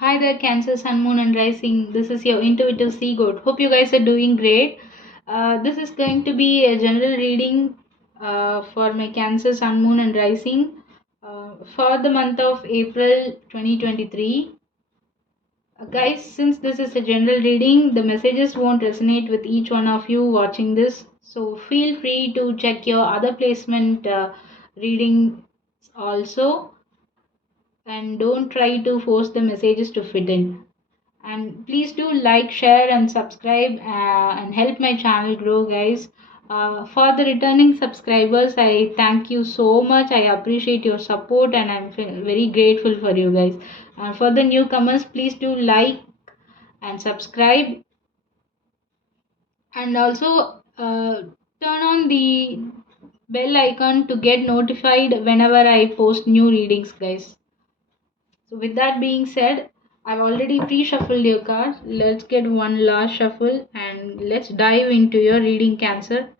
Hi there, Cancer, Sun, Moon, and Rising. This is your intuitive sea goat. Hope you guys are doing great. This is going to be a general reading for my Cancer, Sun, Moon, and Rising for the month of April 2023. Guys, since this is a general reading, the messages won't resonate with each one of you watching this. So feel free to check your other placement readings also, and don't try to force the messages to fit in. And please do like, share, and subscribe and help my channel grow, guys. For the returning subscribers, I thank you so much. I appreciate your support and I'm very grateful for you guys. For the newcomers, please do like and subscribe, and also turn on the bell icon to get notified whenever I post new readings, guys. So with that being said, I've already pre-shuffled your cards. Let's get one last shuffle and let's dive into your reading, Cancer.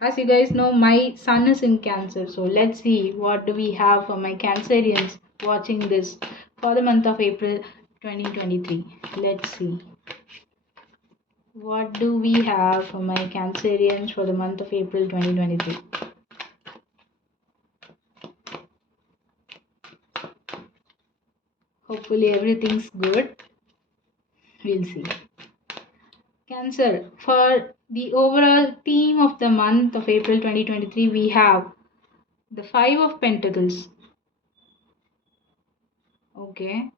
As you guys know, my sun is in Cancer. So let's see what do we have for my Cancerians watching this for the month of April 2023. Let's see. What do we have for my Cancerians for the month of April 2023? Hopefully everything's good. We'll see. Cancer, for the overall theme of the month of April 2023, we have the Five of Pentacles. Okay.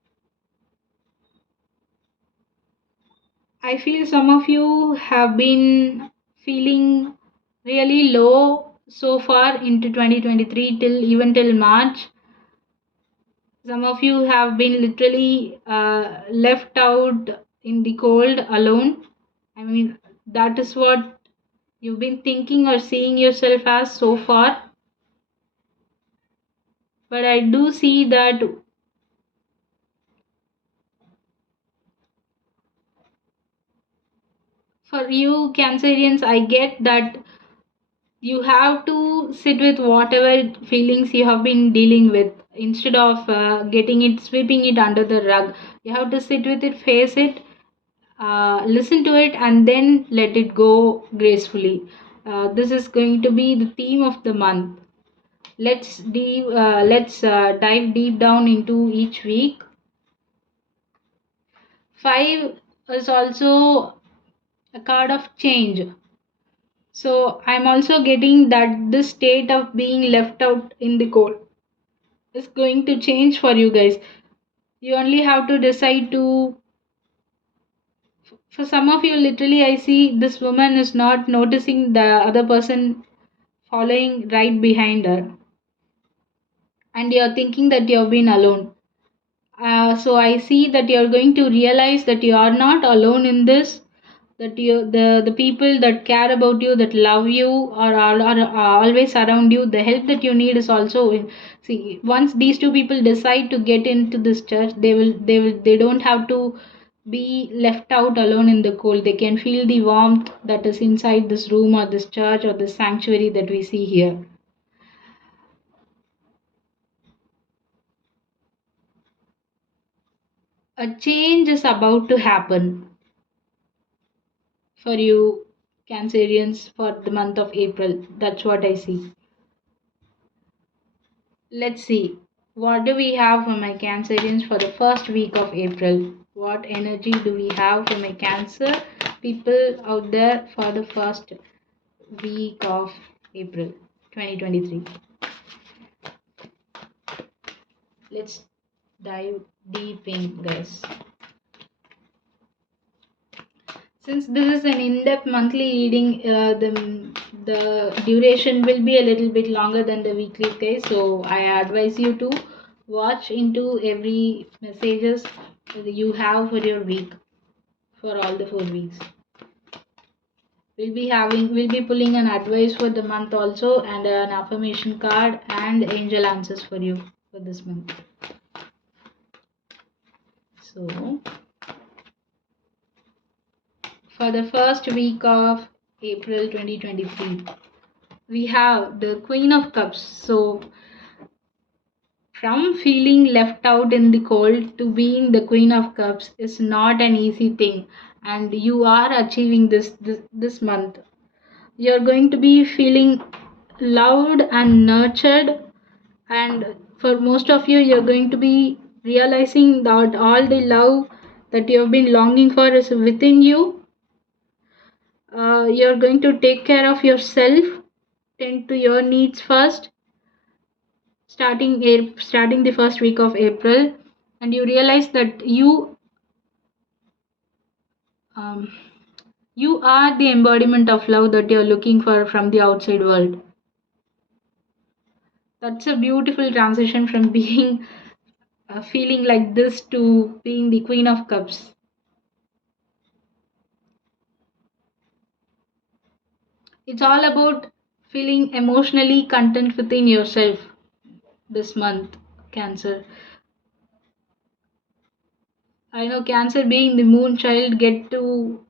I feel some of you have been feeling really low so far into 2023 till March. Some of you have been literally left out in the cold alone. I mean, that is what you've been thinking or seeing yourself as so far. But I do see that for you, Cancerians, I get that you have to sit with whatever feelings you have been dealing with instead of sweeping it under the rug. You have to sit with it, face it, listen to it, and then let it go gracefully. This is going to be the theme of the month. Let's dive deep down into each week. 5 is also a card of change. So I'm also getting that this state of being left out in the cold is going to change for you guys. You only have to decide to. For some of you, literally, I see this woman is not noticing the other person following right behind her, and you're thinking that you've been alone. So I see that you're going to realize that you are not alone in this, that the people that care about you, that love you, are always around you. The help that you need is also in. See, once these two people decide to get into this church, they don't have to be left out alone in the cold. They can feel the warmth that is inside this room or this church or this sanctuary that we see here. A change is about to happen for you, Cancerians, for the month of April. That's what I see. Let's see. What do we have for my Cancerians for the first week of April? What energy do we have for my Cancer people out there for the first week of April 2023? Let's dive deep in, guys. Since this is an in-depth monthly reading, the duration will be a little bit longer than the weekly, guys. So I advise you to watch into every messages you have for your week, for all the 4 weeks. We'll be pulling an advice for the month also, and an affirmation card and angel answers for you for this month. So for the first week of April 2023, we have the Queen of Cups. So From feeling left out in the cold to being the Queen of Cups is not an easy thing, and you are achieving this month. You're going to be feeling loved and nurtured, and for most of you, you're going to be realizing that all the love that you've been longing for is within you. You're going to take care of yourself, tend to your needs first, starting the first week of April, and you realize that um, you are the embodiment of love that you're looking for from the outside world. That's a beautiful transition from being feeling like this to being the Queen of Cups. It's all about feeling emotionally content within yourself this month, Cancer. I know Cancer being the moon child get to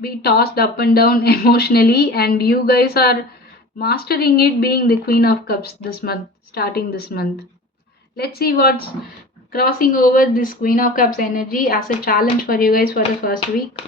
be tossed up and down emotionally, and you guys are mastering it being the Queen of Cups this month, starting this month. Let's see what's crossing over this Queen of Cups energy as a challenge for you guys for the first week.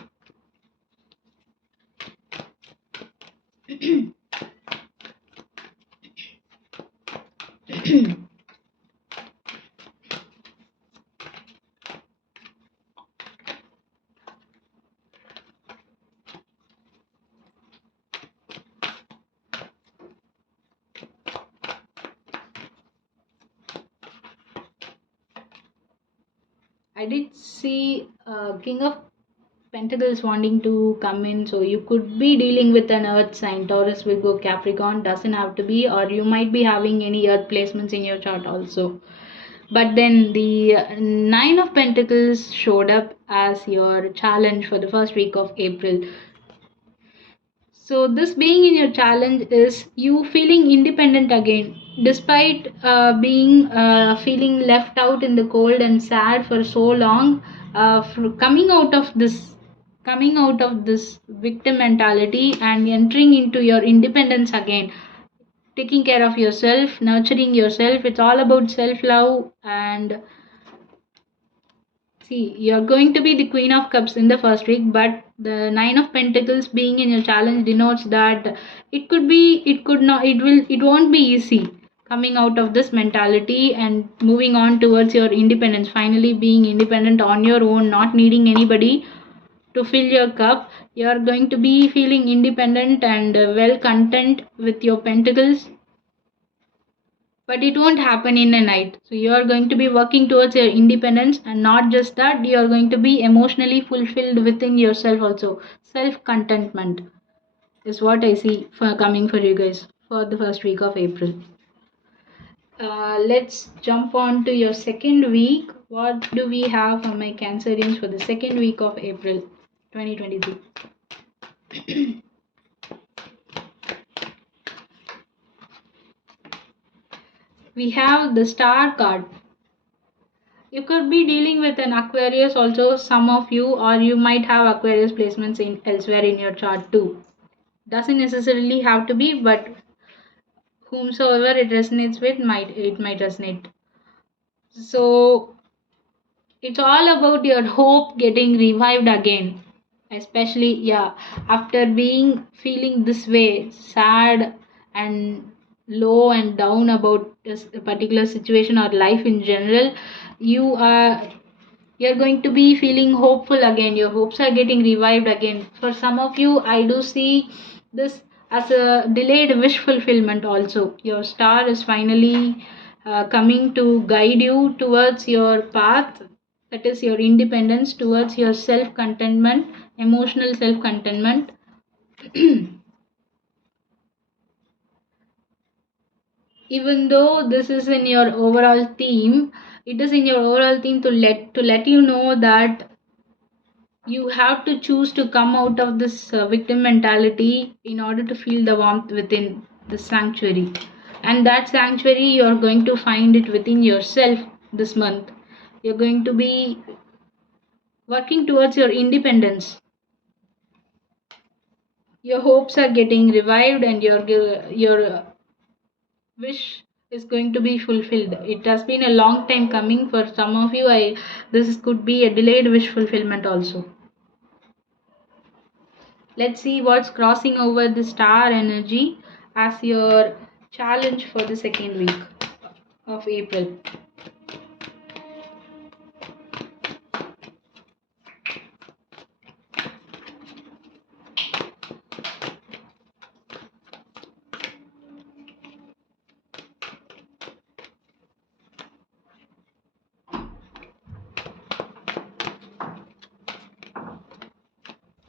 I did see King of Pentacles wanting to come in, so you could be dealing with an Earth sign, Taurus, Virgo, Capricorn, doesn't have to be, or you might be having any Earth placements in your chart also. But then the Nine of Pentacles showed up as your challenge for the first week of April. So, this being in your challenge is you feeling independent again, despite being feeling left out in the cold and sad for so long. Coming out of this victim mentality and entering into your independence again, taking care of yourself, nurturing yourself. It's all about self love and see, you're going to be the Queen of Cups in the first week, but the Nine of Pentacles being in your challenge denotes that it could be, it could not, it won't be easy coming out of this mentality and moving on towards your independence, finally being independent on your own, not needing anybody to fill your cup. You're going to be feeling independent and well content with your pentacles, but it won't happen in a night. So you are going to be working towards your independence, and not just that, you are going to be emotionally fulfilled within yourself also. Self contentment is what I see for coming for you guys for the first week of April. Let's jump on to your second week. What do we have for my Cancerians for the second week of April 2023? We have the Star card. You could be dealing with an Aquarius also, some of you, or you might have Aquarius placements in elsewhere in your chart too. Doesn't necessarily have to be, but whomsoever it resonates with, might resonate. So it's all about your hope getting revived again. Especially, yeah, after being feeling this way, sad and low and down about this particular situation or life in general, you are you're going to be feeling hopeful again. Your hopes are getting revived again. For some of you, I do see this as a delayed wish fulfillment also. Your star is finally coming to guide you towards your path, that is your independence, towards your self contentment, emotional self contentment. Even though this is in your overall theme, it is in your overall theme to let you know that you have to choose to come out of this victim mentality in order to feel the warmth within the sanctuary, and that sanctuary you're going to find it within yourself this month. You're going to be working towards your independence. Your hopes are getting revived, and your wish is going to be fulfilled. It has been a long time coming for some of you. This could be a delayed wish fulfillment also. Let's see what's crossing over the star energy as your challenge for the second week of April.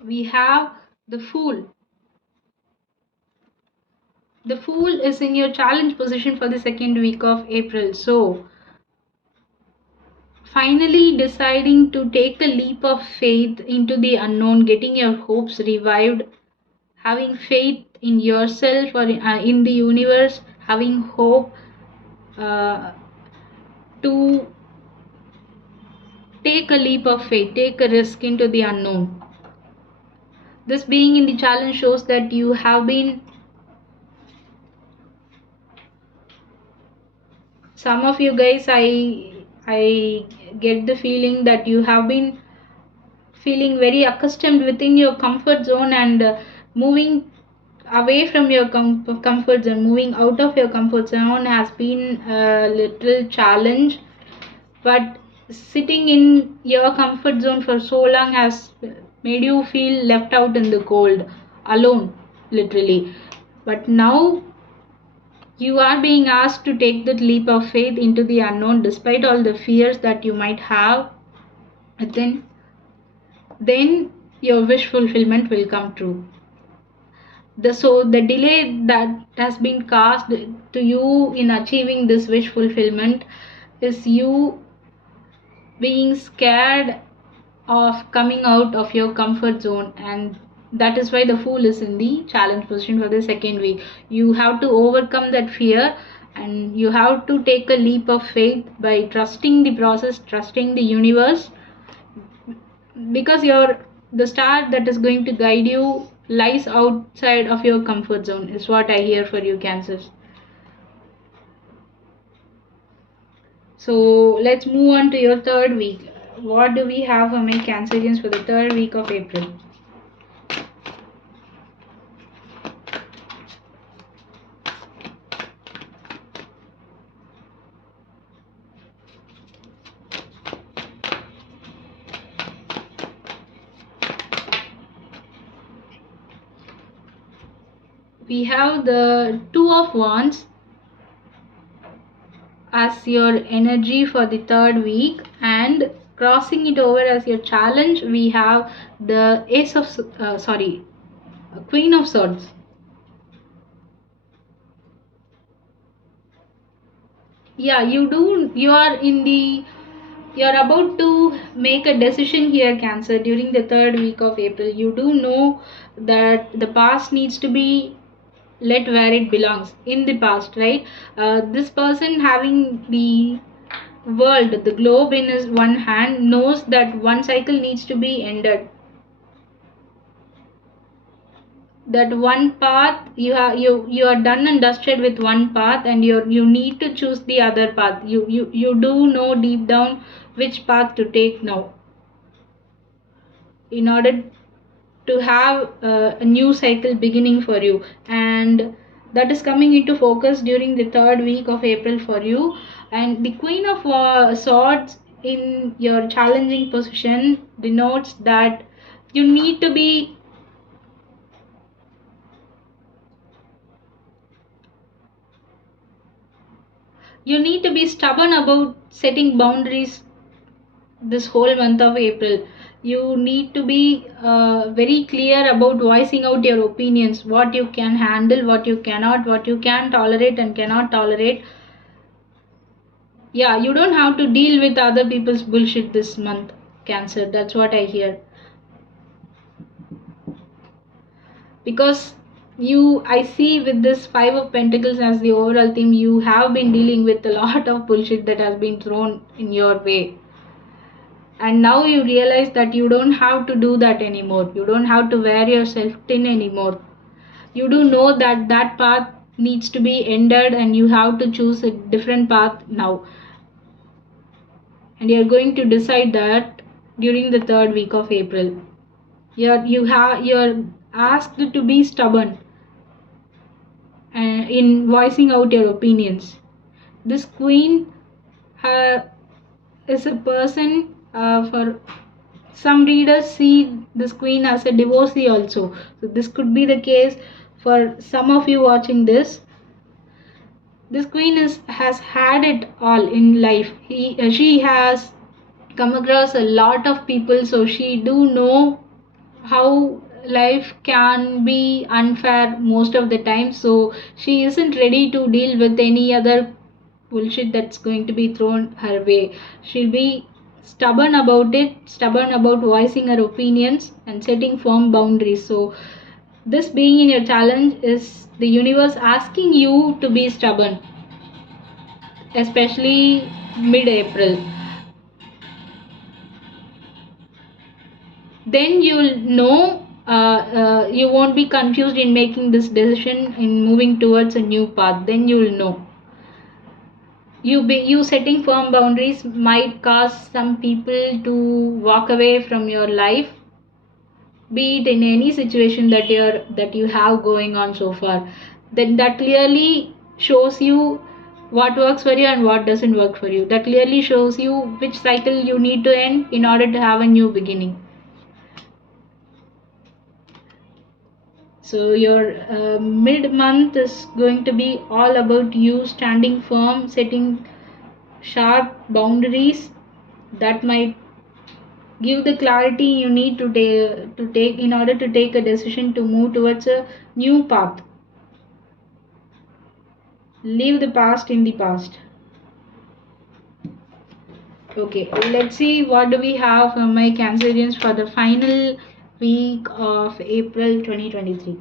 We have the Fool. The Fool is in your challenge position for the second week of April. So, finally deciding to take a leap of faith into the unknown, getting your hopes revived, having faith in yourself or in the universe, having hope to take a leap of faith, take a risk into the unknown. This being in the challenge shows that you have been, some of you guys, I get the feeling that you have been feeling very accustomed within your comfort zone, and moving away from your comfort zone, moving out of your comfort zone has been a little challenge. But sitting in your comfort zone for so long has made you feel left out in the cold, alone, literally. But now you are being asked to take that leap of faith into the unknown despite all the fears that you might have. Then your wish fulfillment will come true. The delay that has been cast to you in achieving this wish fulfillment is you being scared of coming out of your comfort zone, and that is why the Fool is in the challenge position for the second week. You have to overcome that fear, and you have to take a leap of faith by trusting the process, trusting the universe, because the star that is going to guide you lies outside of your comfort zone, is what I hear for you, Cancers. So let's move on to your third week. What do we have for my Cancerians for the third week of April? We have the Two of Wands as your energy for the third week, and crossing it over as your challenge, we have the Queen of Swords. Yeah, you are about to make a decision here, Cancer, during the third week of April. You do know that the past needs to be let where it belongs, in the past, right? This person having the world, the globe in his one hand, knows that one cycle needs to be ended. That one path, you are done and dusted with one path, and you need to choose the other path. You do know deep down which path to take now, in order to have a new cycle beginning for you, and that is coming into focus during the third week of April for you. And the Queen of Swords in your challenging position denotes that you need to be stubborn about setting boundaries this whole month of April. You need to be very clear about voicing out your opinions, what you can handle, what you cannot, what you can tolerate and cannot tolerate. Yeah, you don't have to deal with other people's bullshit this month, Cancer. That's what I hear. Because I see with this Five of Pentacles as the overall theme, you have been dealing with a lot of bullshit that has been thrown in your way. And now you realize that you don't have to do that anymore. You don't have to wear yourself thin anymore. You do know that path needs to be ended and you have to choose a different path now. And you're going to decide that during the third week of April. You're asked to be stubborn in voicing out your opinions. This queen uh, is a person, for some readers see this queen as a divorcee also. So this could be the case for some of you watching this. This queen has had it all in life. She has come across a lot of people, so she do know how life can be unfair most of the time. So she isn't ready to deal with any other bullshit that's going to be thrown her way. She'll be stubborn about it, stubborn about voicing her opinions and setting firm boundaries. So this being in your challenge is the universe asking you to be stubborn, especially mid-April. Then you'll know, you won't be confused in making this decision in moving towards a new path. Then you'll know. You setting firm boundaries might cause some people to walk away from your life, be it in any situation that you have going on so far. Then that clearly shows you what works for you and what doesn't work for you. That clearly shows you which cycle you need to end in order to have a new beginning. So your mid-month is going to be all about you standing firm, setting sharp boundaries that might give the clarity you need to take in order to take a decision to move towards a new path. Leave the past in the past. Okay, let's see what do we have for my Cancerians for the final week of April 2023.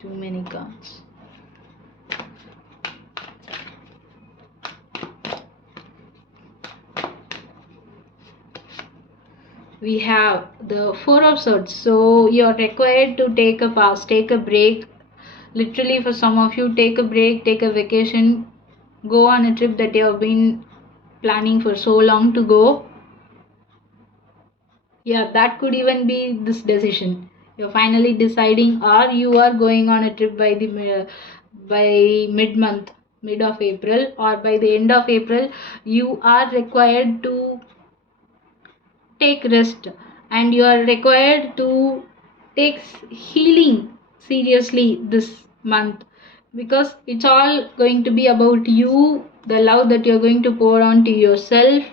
Too many cards. We have the Four of Swords. So you're required to take a pause, take a break. Literally, for some of you, take a break, take a vacation, go on a trip that you have been planning for so long to go. Yeah, that could even be this decision. You're finally deciding, or you are going on a trip by mid-month, mid of April, or by the end of April. You are required to take rest, and you are required to take healing seriously this month, because it's all going to be about you, the love that you're going to pour on to yourself,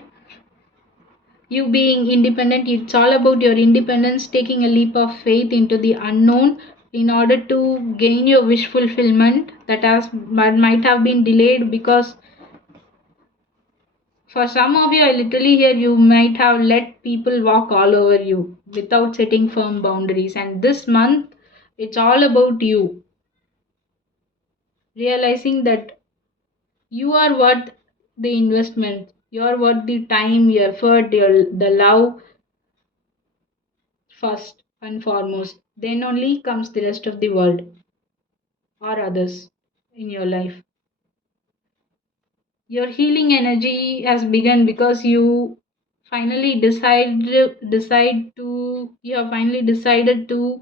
you being independent. It's all about your independence, taking a leap of faith into the unknown in order to gain your wish fulfillment that might have been delayed, because for some of you, I literally hear you might have let people walk all over you without setting firm boundaries. And this month, it's all about you realizing that you are worth the investment, you are worth the time, your effort, the love first and foremost. Then only comes the rest of the world or others in your life. Your healing energy has begun because you have finally decided to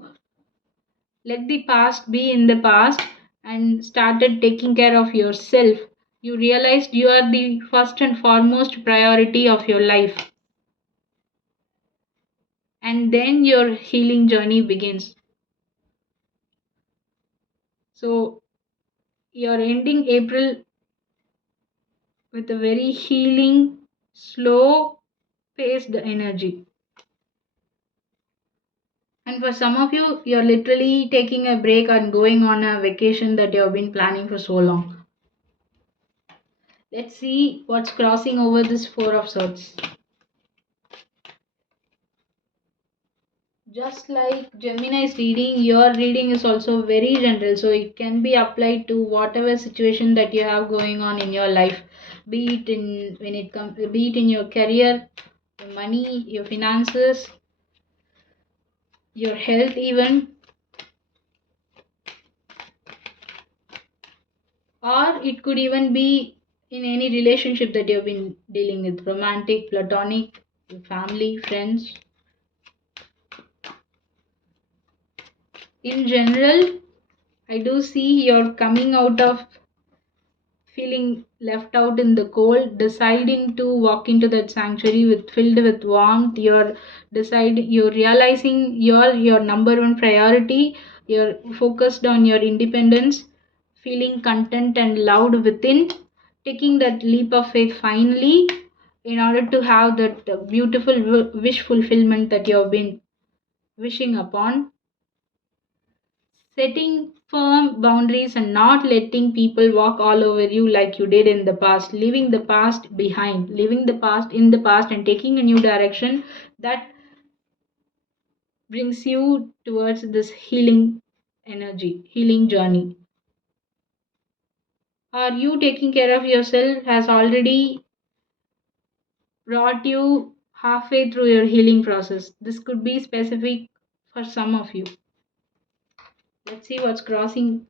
let the past be in the past and started taking care of yourself. You realized you are the first and foremost priority of your life, and then your healing journey begins. So you're ending April with a very healing, slow paced energy. And for some of you, you're literally taking a break and going on a vacation that you have been planning for so long. Let's see what's crossing over this Four of Swords. Just like Gemini's reading, your reading is also very general, so it can be applied to whatever situation that you have going on in your life, be it in when it comes, be it in your career, your money, your finances, your health, even, or it could even be in any relationship that you've been dealing with, romantic, platonic, family, friends. In general, I do see you're coming out of feeling left out in the cold, deciding to walk into that sanctuary with filled with warmth. You're realizing your number one priority. You're focused on your independence, feeling content and loud within, taking that leap of faith finally in order to have that beautiful wish fulfillment that you have been wishing upon. Setting firm boundaries and not letting people walk all over you like you did in the past, leaving the past behind, leaving the past in the past and taking a new direction that brings you towards this healing energy, healing journey. Are you taking care of yourself has already brought you halfway through your healing process. This could be specific for some of you. Let's see what's crossing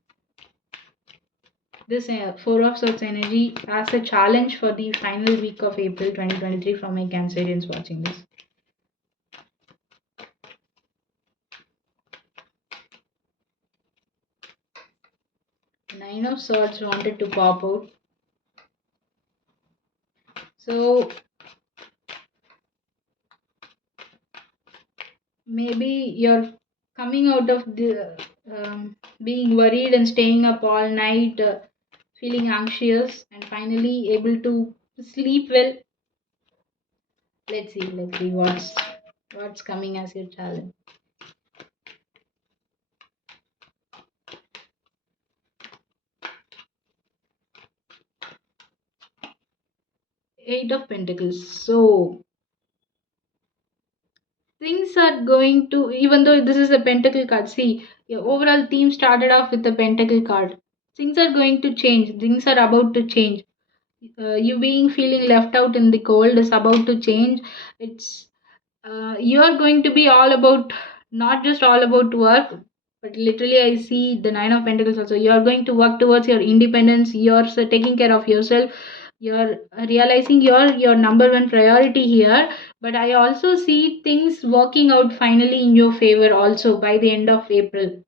this Four of Swords energy as a challenge for the final week of April 2023 from my Cancerians watching this. Nine of Swords wanted to pop out. So maybe you're coming out of the being worried and staying up all night, feeling anxious, and finally able to sleep well. Let's see what's coming as your challenge. Eight of Pentacles. So things are going to, even though this is a pentacle card, see, your overall theme started off with the pentacle card. Things are going to change, things are about to change. You being feeling left out in the cold is about to change. It's You are going to be all about, not just all about work, but literally I see the Nine of Pentacles also. You are going to work towards your independence. You're taking care of yourself. You're realizing your number one priority here. But I also see things working out finally in your favor also by the end of April.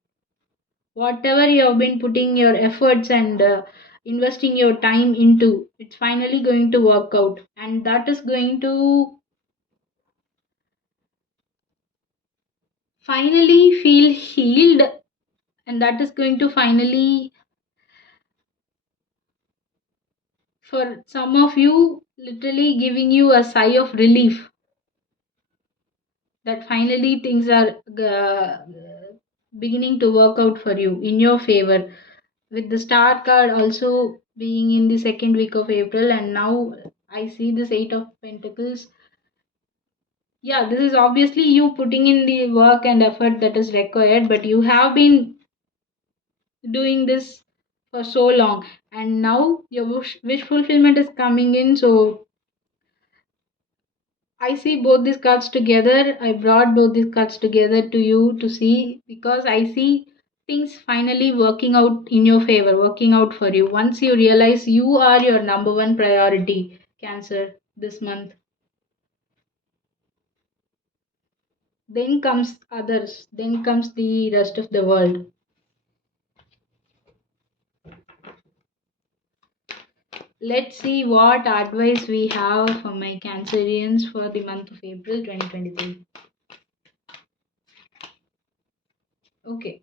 Whatever you have been putting your efforts and investing your time into, it's finally going to work out, and that is going to finally feel healed, and that is going to finally, for some of you, literally giving you a sigh of relief that finally things are beginning to work out for you in your favor, with the star card also being in the second week of April. And now I see this Eight of Pentacles. Yeah, this is obviously you putting in the work and effort that is required, but you have been doing this for so long, and now your wish fulfillment is coming in. So I see both these cards together. I brought both these cards together to you to see, because I see things finally working out in your favor, working out for you. Once you realize you are your number one priority, Cancer, this month, then comes others, then comes the rest of the world. Let's see what advice we have for my Cancerians for the month of April 2023. Okay,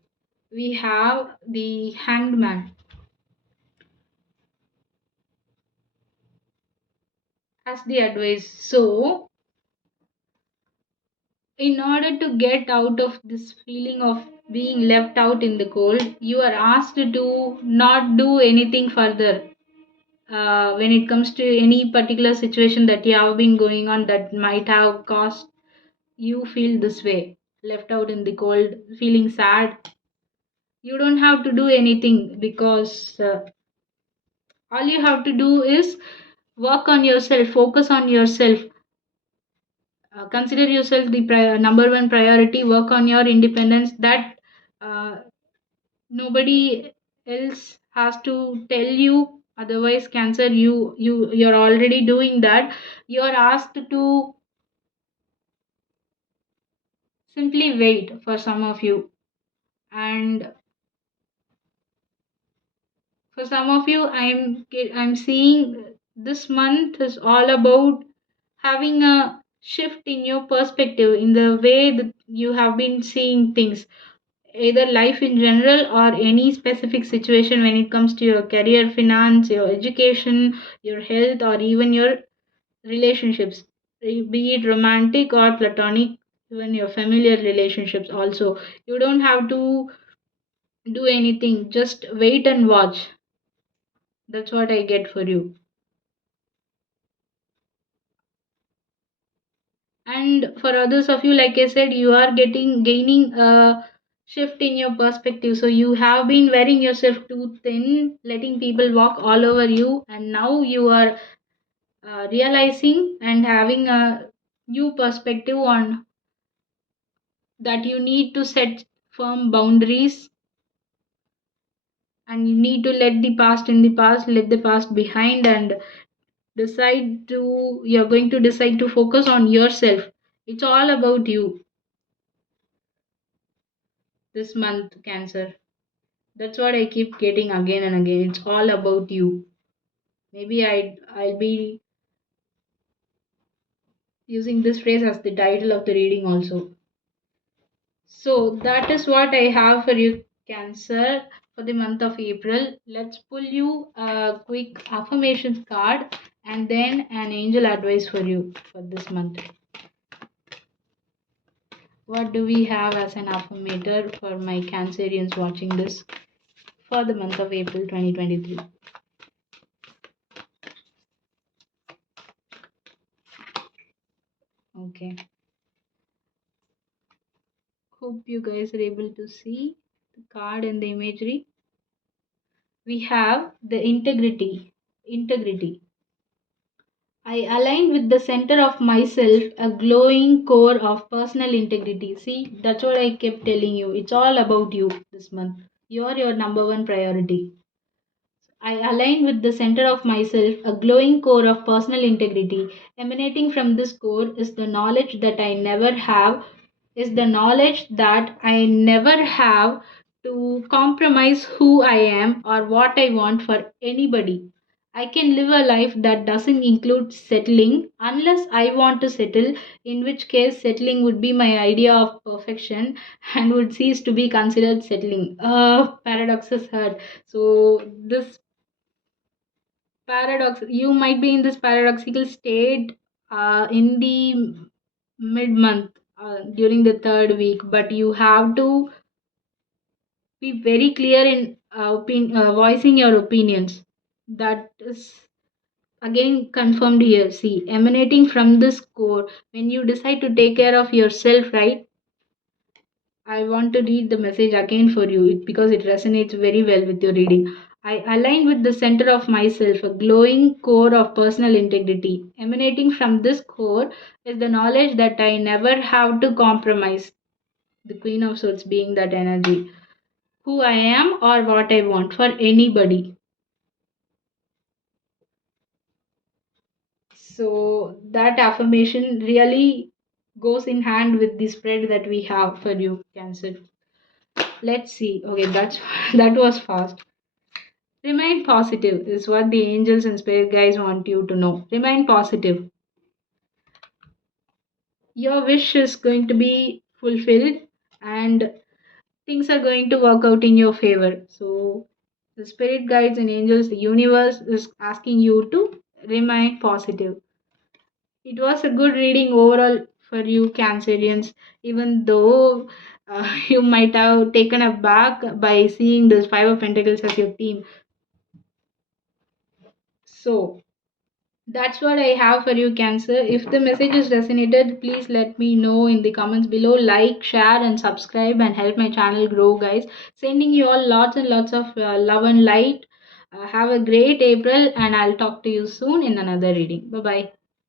we have the Hanged Man as the advice. So, in order to get out of this feeling of being left out in the cold, you are asked to not do anything further. When it comes to any particular situation that you have been going on that might have caused you feel this way, left out in the cold, feeling sad. You don't have to do anything because all you have to do is work on yourself, focus on yourself, consider yourself the number one priority, work on your independence. That uh, nobody else has to tell you otherwise. Cancer, you're already doing that. You are asked to simply wait for some of you, and for some of you, I'm seeing this month is all about having a shift in your perspective, in the way that you have been seeing things, either life in general or any specific situation when it comes to your career, finance, your education, your health, or even your relationships, be it romantic or platonic, even your familiar relationships also. You don't have to do anything, just wait and watch. That's what I get for you. And for others of you, like I said, you are getting gaining a shift in your perspective. So you have been wearing yourself too thin, letting people walk all over you, and now you are realizing and having a new perspective on that you need to set firm boundaries, and you need to let the past in the past, let the past behind, and you're going to decide to focus on yourself. It's all about you this month, Cancer. That's what I keep getting again and again. It's all about you. Maybe I'll be using this phrase as the title of the reading also. So that is what I have for you, Cancer, for the month of April. Let's pull you a quick affirmations card and then an angel advice for you for this month. What do we have as an affirmator for my Cancerians watching this for the month of April 2023? Okay. Hope you guys are able to see the card and the imagery. We have the integrity. Integrity. I align with the center of myself, a glowing core of personal integrity. See, that's what I kept telling you. It's all about you this month. You're your number one priority. I align with the center of myself, a glowing core of personal integrity. Emanating from this core is the knowledge that I never have to compromise who I am or what I want for anybody. I can live a life that doesn't include settling unless I want to settle, in which case, settling would be my idea of perfection and would cease to be considered settling. Paradoxes hurt. So, this you might be in this paradoxical state in the mid month during the third week, but you have to be very clear in voicing your opinions. That is again confirmed here. See, emanating from this core, when you decide to take care of yourself, right? I want to read the message again for you because it resonates very well with your reading. I align with the center of myself, a glowing core of personal integrity. Emanating from this core is the knowledge that I never have to compromise. The Queen of Swords being that energy. Who I am or what I want for anybody. So that affirmation really goes in hand with the spread that we have for you, Cancer. Let's see. Okay, that was fast. Remain positive is what the angels and spirit guides want you to know. Remain positive. Your wish is going to be fulfilled and things are going to work out in your favor. So, the spirit guides and angels, the universe is asking you to remain positive. It was a good reading overall for you, Cancerians, even though you might have taken aback by seeing this Five of Pentacles as your theme. So, That's what I have for you, Cancer. If the message is resonated, please let me know in the comments below. Like, share, and subscribe, and help my channel grow, guys. Sending you all lots and lots of love and light. Have a great April, and I'll talk to you soon in another reading. Bye bye.